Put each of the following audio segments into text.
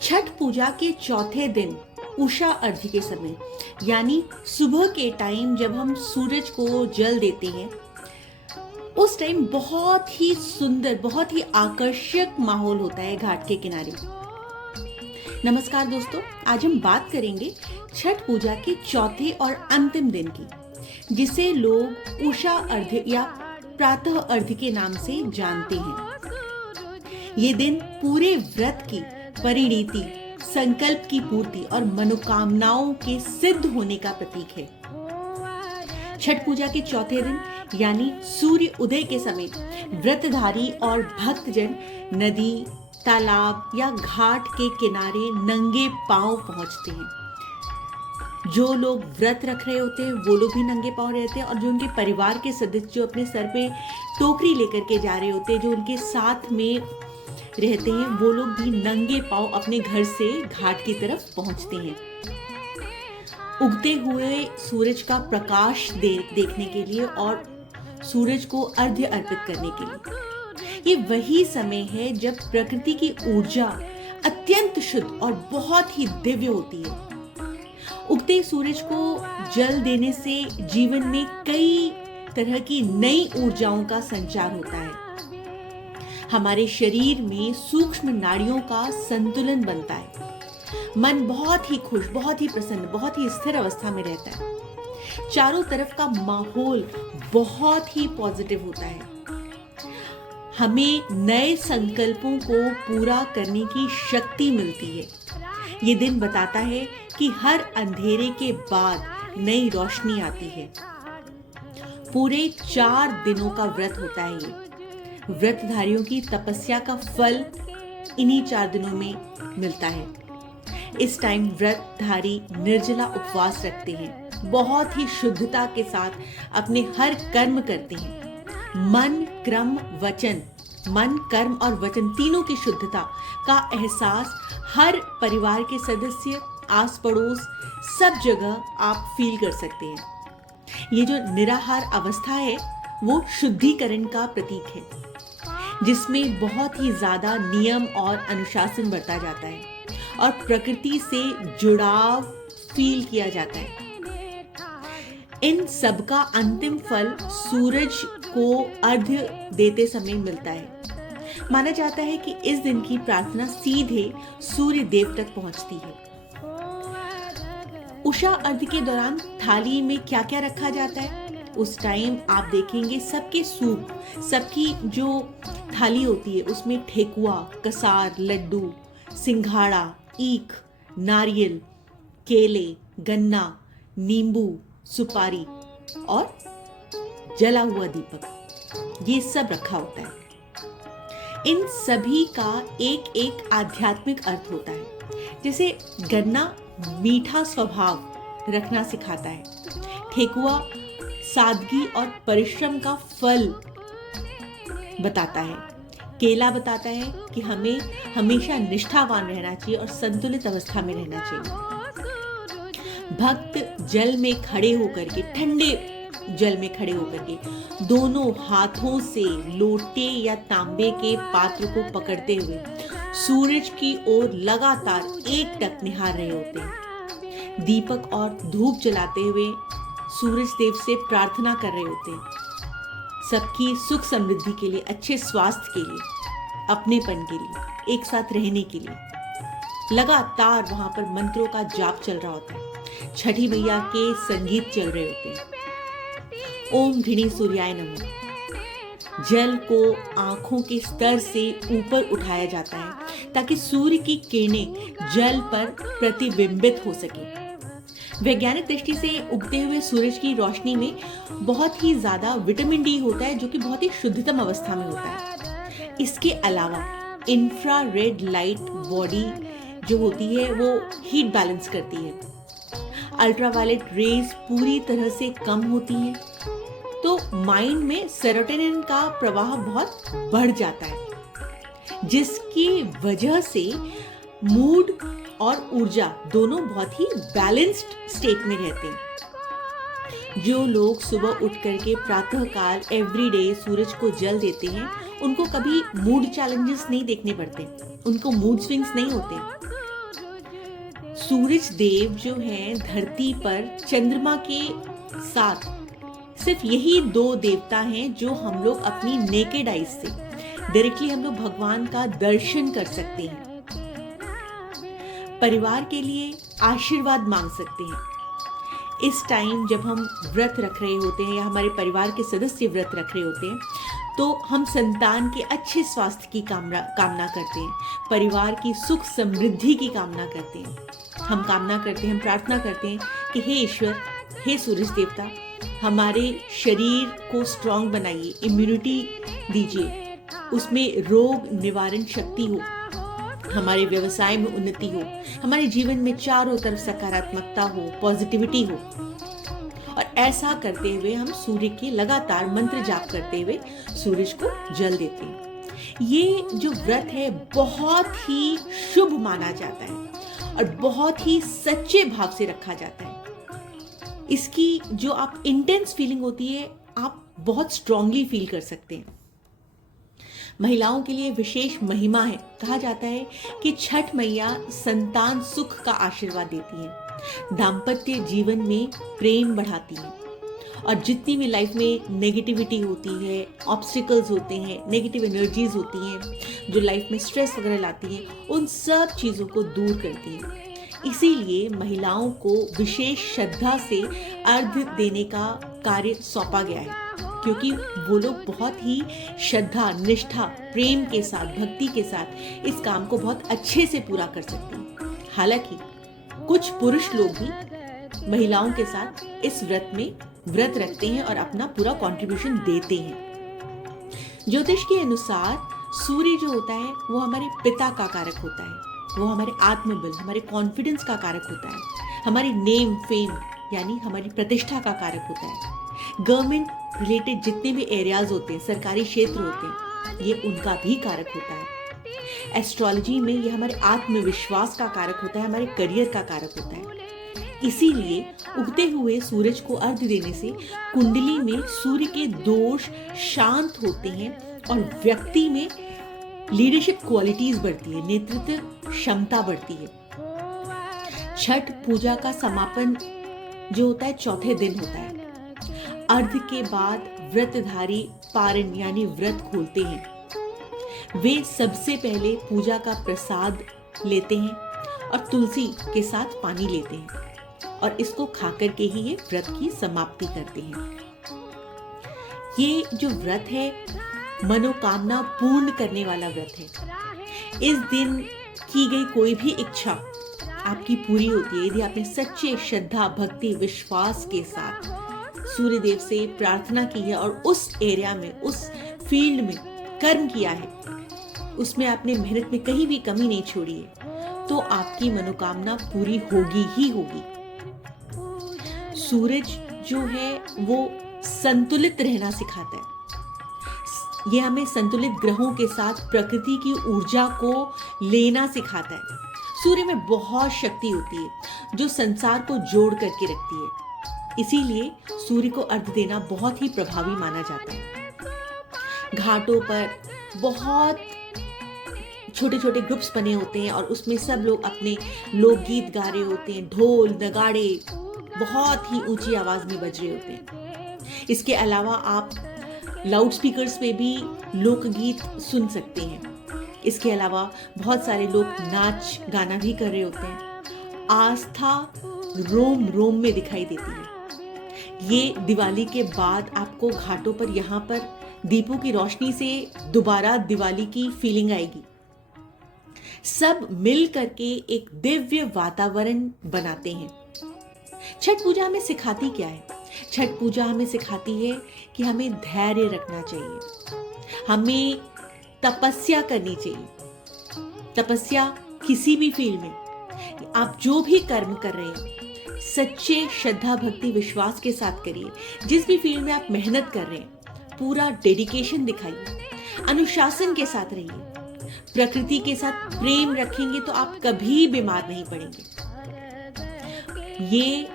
छठ पूजा के चौथे दिन उषा अर्घ्य के समय यानी सुबह के टाइम जब हम सूरज को जल देते हैं, उस टाइम बहुत ही सुंदर, बहुत ही आकर्षक माहौल होता है घाट के किनारे। नमस्कार दोस्तों, आज हम बात करेंगे छठ पूजा के चौथे और अंतिम दिन की, जिसे लोग उषा अर्घ्य या प्रातः अर्घ्य के नाम से जानते हैं। ये दिन पूरे व्रत की परिणीति, संकल्प की पूर्ति और मनोकामनाओं के सिद्ध होने का प्रतीक है। छठ पूजा के चौथे दिन यानी सूर्य उदय के समय व्रतधारी और भक्तजन नदी, तालाब या घाट के किनारे नंगे पांव पहुंचते हैं। जो लोग व्रत रख रहे होते हैं वो लोग भी नंगे पांव रहते हैं, और जो उनके परिवार के सदस्य जो अपने सर पे टोकरी लेकर के जा रहे होते हैं, जो उनके साथ में रहते हैं, वो लोग भी नंगे पांव अपने घर से घाट की तरफ पहुंचते हैं, उगते हुए सूरज का प्रकाश देखने के लिए और सूरज को अर्घ्य अर्पित करने के लिए। ये वही समय है जब प्रकृति की ऊर्जा अत्यंत शुद्ध और बहुत ही दिव्य होती है। उगते सूरज को जल देने से जीवन में कई तरह की नई ऊर्जाओं का संचार होता है। हमारे शरीर में सूक्ष्म नाड़ियों का संतुलन बनता है। मन बहुत ही खुश, बहुत ही प्रसन्न, बहुत ही स्थिर अवस्था में रहता है। चारों तरफ का माहौल बहुत ही पॉजिटिव होता है। हमें नए संकल्पों को पूरा करने की शक्ति मिलती है। ये दिन बताता है कि हर अंधेरे के बाद नई रोशनी आती है। पूरे 4 दिनों का व्रत होता है ये। व्रतधारियों की तपस्या का फल इन्हीं 4 दिनों में मिलता है। इस टाइम व्रतधारी निर्जला उपवास रखते हैं, बहुत ही शुद्धता के साथ अपने हर कर्म करते हैं। मन, कर्म और वचन तीनों की शुद्धता का एहसास हर परिवार के सदस्य, आस पड़ोस, सब जगह आप फील कर सकते हैं। ये जो निराहार अवस्था है वो शुद्धिकरण का प्रतीक है, जिसमें बहुत ही ज्यादा नियम और अनुशासन बरता जाता है और प्रकृति से जुड़ाव फील किया जाता है। इन सब का अंतिम फल सूरज को अर्घ्य देते समय मिलता है। माना जाता है कि इस दिन की प्रार्थना सीधे सूर्य देव तक पहुंचती है। उषा अर्घ्य के दौरान थाली में क्या क्या रखा जाता है? उस टाइम आप देखेंगे सबके सूप, सबकी जो थाली होती है उसमें ठेकुआ, कसार, लड्डू, सिंघाड़ा, ईख, नारियल, केले, गन्ना, नींबू, सुपारी और जला हुआ दीपक, ये सब रखा होता है। इन सभी का एक एक आध्यात्मिक अर्थ होता है। जैसे गन्ना मीठा स्वभाव रखना सिखाता है, ठेकुआ सादगी और परिश्रम का फल बताता है, केला बताता है कि हमें हमेशा निष्ठावान रहना चाहिए और संतुलित अवस्था में रहना चाहिए। भक्त जल में खड़े होकर के, ठंडे जल में खड़े होकर के दोनों हाथों से लोटे या तांबे के पात्र को पकड़ते हुए सूरज की ओर लगातार एकटक निहार रहे होते हैं। दीपक और धूप जलाते हुए सूरज देव से प्रार्थना कर रहे होते हैं, सबकी सुख समृद्धि के लिए, अच्छे स्वास्थ्य के लिए, अपनेपन के लिए, एक साथ रहने के लिए। लगातार वहां पर मंत्रों का जाप चल रहा होता है, छठी मैया के संगीत चल रहे होते हैं। ओम घृणी सूर्याय नमः। जल को आंखों के स्तर से ऊपर उठाया जाता है ताकि सूर्य की किरणें जल पर प्रतिबिंबित हो सके। वैज्ञानिक दृष्टि से उगते हुए सूरज की रोशनी में बहुत ही ज्यादा विटामिन डी होता है, जो कि बहुत ही शुद्धतम अवस्था में होता है। इसके अलावा इंफ्रारेड लाइट बॉडी जो होती है वो हीट बैलेंस करती है। अल्ट्रावायलेट रेज पूरी तरह से कम होती हैं, तो माइंड में सेरोटोनिन का प्रवाह बहुत बढ़ जाता है, जिसकी वजह से मूड और ऊर्जा दोनों बहुत ही बैलेंस्ड स्टेट में रहते हैं। जो लोग सुबह उठ करके प्रातःकाल एवरीडे सूरज को जल देते हैं, उनको कभी मूड चैलेंजेस नहीं देखने पड़ते, उनको मूड स्विंग्स नहीं होते। सूरज देव जो हैं धरती पर चंद्रमा के साथ सिर्फ यही दो देवता हैं जो हम लोग अपनी नेकेड आइज से डायरेक्टली हम लोग भगवान का दर्शन कर सकते हैं। परिवार के लिए आशीर्वाद मांग सकते हैं। इस टाइम जब हम व्रत रख रहे होते हैं या हमारे परिवार के सदस्य व्रत रख रहे होते हैं तो हम संतान के अच्छे स्वास्थ्य की कामना करते हैं, परिवार की सुख समृद्धि की कामना करते हैं। हम कामना करते हैं, हम प्रार्थना करते हैं कि हे ईश्वर, हे सूरज देवता, हमारे शरीर को स्ट्रांग बनाइए, इम्यूनिटी दीजिए, उसमें रोग निवारण शक्ति हो, हमारे व्यवसाय में उन्नति हो, हमारे जीवन में चारों तरफ सकारात्मकता हो, पॉजिटिविटी हो। और ऐसा करते हुए हम सूर्य के लगातार मंत्र जाप करते हुए सूरज को जल देते हैं। ये जो व्रत है बहुत ही शुभ माना जाता है और बहुत ही सच्चे भाव से रखा जाता है। इसकी जो आप इंटेंस फीलिंग होती है आप बहुत स्ट्रांगली फील कर सकते हैं। महिलाओं के लिए विशेष महिमा है। कहा जाता है कि छठ मैया संतान सुख का आशीर्वाद देती है, दाम्पत्य जीवन में प्रेम बढ़ाती है और जितनी भी लाइफ में नेगेटिविटी होती है, ऑब्स्टिकल्स होते हैं, नेगेटिव एनर्जीज होती हैं जो लाइफ में स्ट्रेस वगैरह लाती हैं, उन सब चीज़ों को दूर करती है। इसीलिए महिलाओं को विशेष श्रद्धा से अर्घ्य देने का कार्य सौंपा गया है, क्योंकि वो लोग बहुत ही श्रद्धा, निष्ठा, प्रेम के साथ, भक्ति के साथ इस काम को बहुत अच्छे से पूरा कर सकते हैं। हालांकि कुछ पुरुष लोग भी महिलाओं के साथ इस व्रत में व्रत रखते हैं और अपना पूरा कंट्रीब्यूशन देते हैं। ज्योतिष के अनुसार सूर्य जो होता है वो हमारे पिता का कारक होता है, वो हमारे आत्मबल, हमारे कॉन्फिडेंस का कारक होता है, हमारी नेम फेम यानी हमारी प्रतिष्ठा का कारक होता है। गवर्नमेंट रिलेटेड जितने भी एरियाज होते हैं, सरकारी क्षेत्र होते हैं, ये उनका भी कारक होता है। एस्ट्रोलॉजी में ये हमारे आत्मविश्वास का कारक होता है, हमारे करियर का कारक होता है। इसीलिए उगते हुए सूरज को अर्घ्य देने से कुंडली में सूर्य के दोष शांत होते हैं और व्यक्ति में लीडरशिप क्वालिटीज बढ़ती है, नेतृत्व क्षमता बढ़ती है। छठ पूजा का समापन जो होता है चौथे दिन होता है। अर्घ्य के बाद व्रतधारी पारण यानी व्रत खोलते हैं। वे सबसे पहले पूजा का प्रसाद लेते हैं और तुलसी के साथ पानी लेते हैं और इसको खाकर के ही ये व्रत की समाप्ति करते हैं। ये जो व्रत है मनोकामना पूर्ण करने वाला व्रत है। इस दिन की गई कोई भी इच्छा आपकी पूरी होती है यदि आपने सच्चे श्रद्धा, भक्ति, विश्वास के साथ सूर्य देव से प्रार्थना की है और उस एरिया में, उस फील्ड में कर्म किया है, उसमें आपने मेहनत में कहीं भी कमी नहीं छोड़ी है, तो आपकी मनोकामना पूरी होगी ही होगी। सूरज जो है वो संतुलित रहना सिखाता है। यह हमें संतुलित ग्रहों के साथ प्रकृति की ऊर्जा को लेना सिखाता है। सूर्य में बहुत शक्ति होती है जो संसार को जोड़ करके रखती है। इसीलिए सूर्य को अर्घ्य देना बहुत ही प्रभावी माना जाता है। घाटों पर बहुत छोटे छोटे ग्रुप्स बने होते हैं और उसमें सब लोग अपने लोकगीत गा रहे होते हैं, ढोल नगाड़े बहुत ही ऊंची आवाज में बज रहे होते हैं। इसके अलावा आप लाउड स्पीकर्स पे भी लोकगीत सुन सकते हैं। इसके अलावा बहुत सारे लोग नाच गाना भी कर रहे होते हैं। आस्था रोम रोम में दिखाई देती है। ये दिवाली के बाद आपको घाटों पर यहाँ पर दीपों की रोशनी से दोबारा दिवाली की फीलिंग आएगी। सब मिल करके एक दिव्य वातावरण बनाते हैं। छठ पूजा हमें सिखाती क्या है? छठ पूजा हमें सिखाती है कि हमें धैर्य रखना चाहिए, हमें तपस्या करनी चाहिए। तपस्या किसी भी फील्ड में आप जो भी कर्म कर रहे हैं सच्चे श्रद्धा भक्ति विश्वास के साथ करिए। जिस भी फील्ड में आप मेहनत कर रहे हैं पूरा डेडिकेशन दिखाइए, अनुशासन के साथ रहिए। प्रकृति के साथ प्रेम रखेंगे तो आप कभी बीमार नहीं पड़ेंगे। ये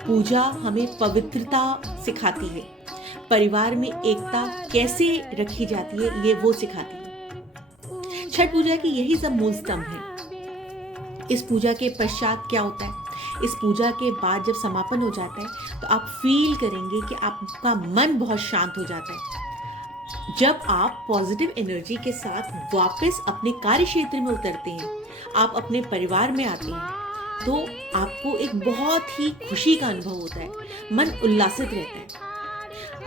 पूजा हमें पवित्रता सिखाती है। परिवार में एकता कैसे रखी जाती है ये वो सिखाती है। छठ पूजा की यही सब मूल स्तंभ है। इस पूजा के पश्चात क्या होता है? इस पूजा के बाद जब समापन हो जाता है तो आप फील करेंगे कि आपका मन बहुत शांत हो जाता है। जब आप पॉजिटिव एनर्जी के साथ वापस अपने कार्य क्षेत्र में उतरते हैं, आप अपने परिवार में आते हैं, तो आपको एक बहुत ही खुशी का अनुभव होता है, मन उल्लासित रहता है,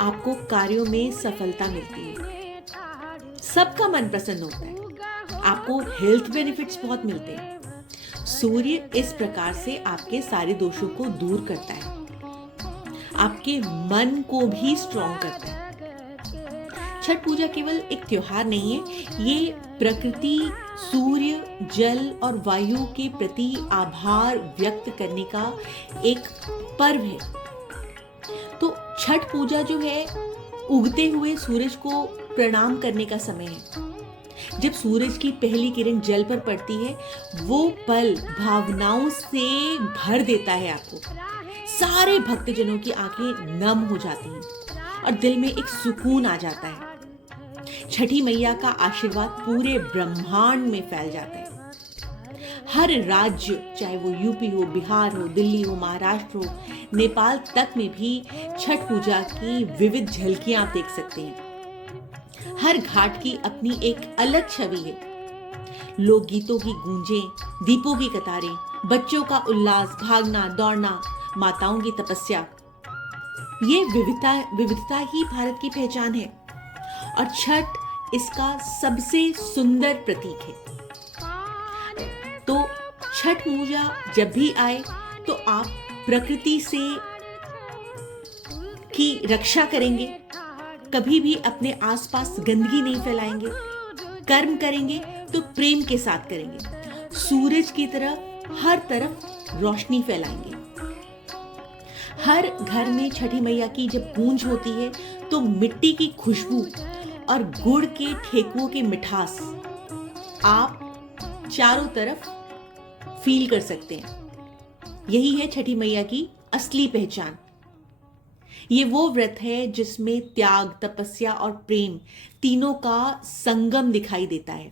आपको कार्यों में सफलता मिलती है, सबका मन प्रसन्न होता है, आपको हेल्थ बेनिफिट्स बहुत मिलते हैं। सूर्य इस प्रकार से आपके सारे दोषों को दूर करता है, आपके मन को भी स्ट्रॉन्ग करता है। छठ पूजा केवल एक त्योहार नहीं है, ये प्रकृति, सूर्य, जल और वायु के प्रति आभार व्यक्त करने का एक पर्व है। तो छठ पूजा जो है, उगते हुए सूरज को प्रणाम करने का समय है। जब सूरज की पहली किरण जल पर पड़ती है, वो पल भावनाओं से भर देता है आपको। सारे भक्तजनों की आंखें नम हो जाती हैं और दिल में एक सुकून आ जाता है। छठी मैया का आशीर्वाद पूरे ब्रह्मांड में फैल जाता है। हर राज्य, चाहे वो यूपी हो, बिहार हो, दिल्ली हो, महाराष्ट्र हो, नेपाल तक में भी छठ पूजा की विविध झलकियां आप देख सकते हैं। हर घाट की अपनी एक अलग छवि है। लोकगीतों की गूंजें, दीपों की कतारें, बच्चों का उल्लास, भागना दौड़ना, माताओं की तपस्या, ये विविधता ही भारत की पहचान है और छठ इसका सबसे सुंदर प्रतीक है। तो छठ पूजा जब भी आए तो आप प्रकृति से की रक्षा करेंगे, कभी भी अपने आसपास गंदगी नहीं फैलाएंगे, कर्म करेंगे तो प्रेम के साथ करेंगे, सूरज की तरह हर तरफ रोशनी फैलाएंगे। हर घर में छठी मैया की जब गूंज होती है तो मिट्टी की खुशबू और गुड़ के ठेकुओं की मिठास आप चारों तरफ फील कर सकते हैं। यही है छठी मैया की असली पहचान। ये वो व्रत है जिसमें त्याग, तपस्या और प्रेम तीनों का संगम दिखाई देता है।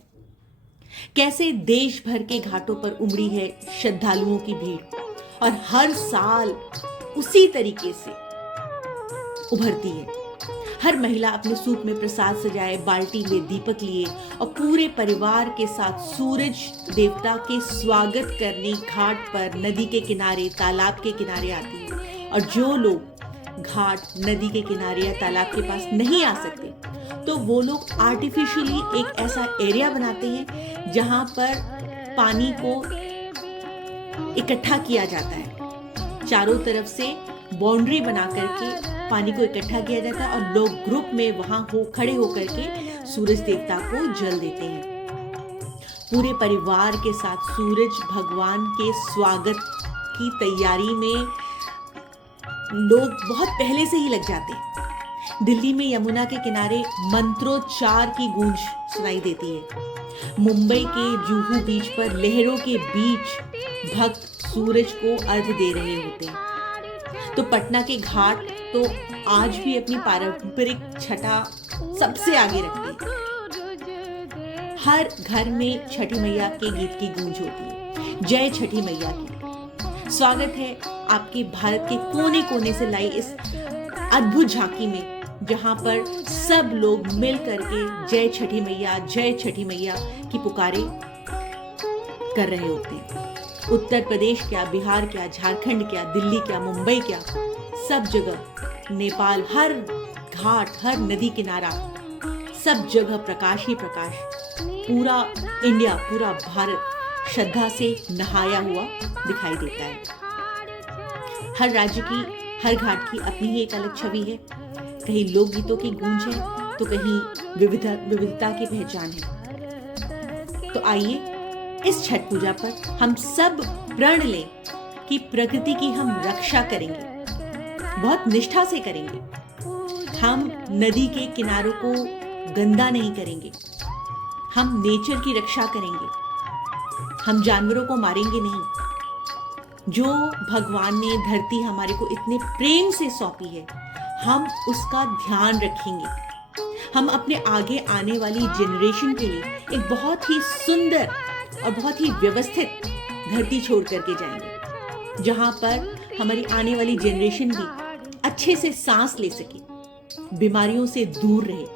कैसे देश भर के घाटों पर उमड़ी है श्रद्धालुओं की भीड़ और हर साल उसी तरीके से उभरती है। हर महिला अपने सूप में प्रसाद सजाए, बाल्टी में दीपक लिए और पूरे परिवार के साथ सूरज देवता के स्वागत करने घाट पर, नदी के किनारे, तालाब के किनारे आती है। और जो लोग घाट, नदी के किनारे या तालाब के पास नहीं आ सकते तो वो लोग आर्टिफिशियली एक ऐसा एरिया बनाते हैं जहां पर पानी को इकट्ठा किया जाता है। चारों तरफ से बाउंड्री बना करके पानी को इकट्ठा किया जाता है और लोग ग्रुप में वहां खड़े होकर के सूरज देवता को जल देते हैं। पूरे परिवार के साथ सूरज भगवान के स्वागत की तैयारी में लोग बहुत पहले से ही लग जाते हैं। दिल्ली में यमुना के किनारे मंत्रोच्चार की गूंज सुनाई देती है। मुंबई के जुहू बीच पर लहरों के बीच भक्त सूरज को अर्घ्य दे रहे होते हैं। तो पटना के घाट तो आज भी अपनी पारंपरिक छठा सबसे आगे रखते हैं। हर घर में छठी मैया के गीत की गूंज होती है, जय छठी मैया की। स्वागत है आपके भारत के कोने कोने से लाई इस अद्भुत झांकी में, जहां पर सब लोग मिल करके जय छठी मैया की पुकारे कर रहे होते हैं। उत्तर प्रदेश क्या, बिहार क्या, झारखंड क्या, दिल्ली क्या, मुंबई क्या, सब जगह, नेपाल, हर घाट, हर नदी किनारा, सब जगह प्रकाश ही प्रकाश। पूरा इंडिया, पूरा भारत श्रद्धा से नहाया हुआ दिखाई देता है। हर राज्य की, हर घाट की अपनी ही एक अलग छवि है। कहीं लोकगीतों की गूंज है तो कहीं विविधता की पहचान है। तो आइए इस छठ पूजा पर हम सब प्रण लें कि प्रकृति की हम रक्षा करेंगे, बहुत निष्ठा से करेंगे। हम नदी के किनारों को गंदा नहीं करेंगे, हम नेचर की रक्षा करेंगे, हम जानवरों को मारेंगे नहीं। जो भगवान ने धरती हमारे को इतने प्रेम से सौंपी है, हम उसका ध्यान रखेंगे। हम अपने आगे आने वाली जनरेशन के लिए एक बहुत ही सुंदर और बहुत ही व्यवस्थित धरती छोड़ करके जाएंगे, जहां पर हमारी आने वाली जनरेशन भी अच्छे से सांस ले सके, बीमारियों से दूर रहे,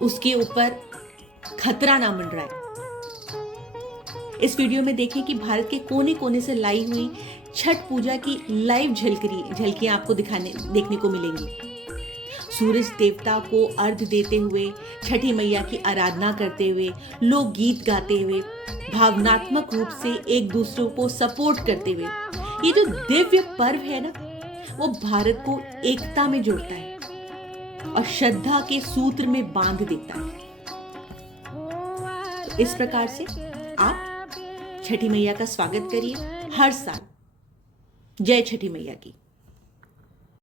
उसके ऊपर खतरा ना मंडराए। इस वीडियो में देखें कि भारत के कोने कोने से लाई हुई छठ पूजा की लाइव झलकियां आपको देखने को मिलेंगी। सूरज देवता को अर्घ देते हुए, छठी मैया की आराधना करते हुए, लोग गीत गाते हुए, भावनात्मक रूप से एक दूसरे को सपोर्ट करते हुए, ये जो दिव्य पर्व है ना, वो भारत को एकता में जोड़ता है और श्रद्धा के सूत्र में बांध देता है। तो इस प्रकार से आप छठी मैया का स्वागत करिए हर साल। जय छठी मैया की।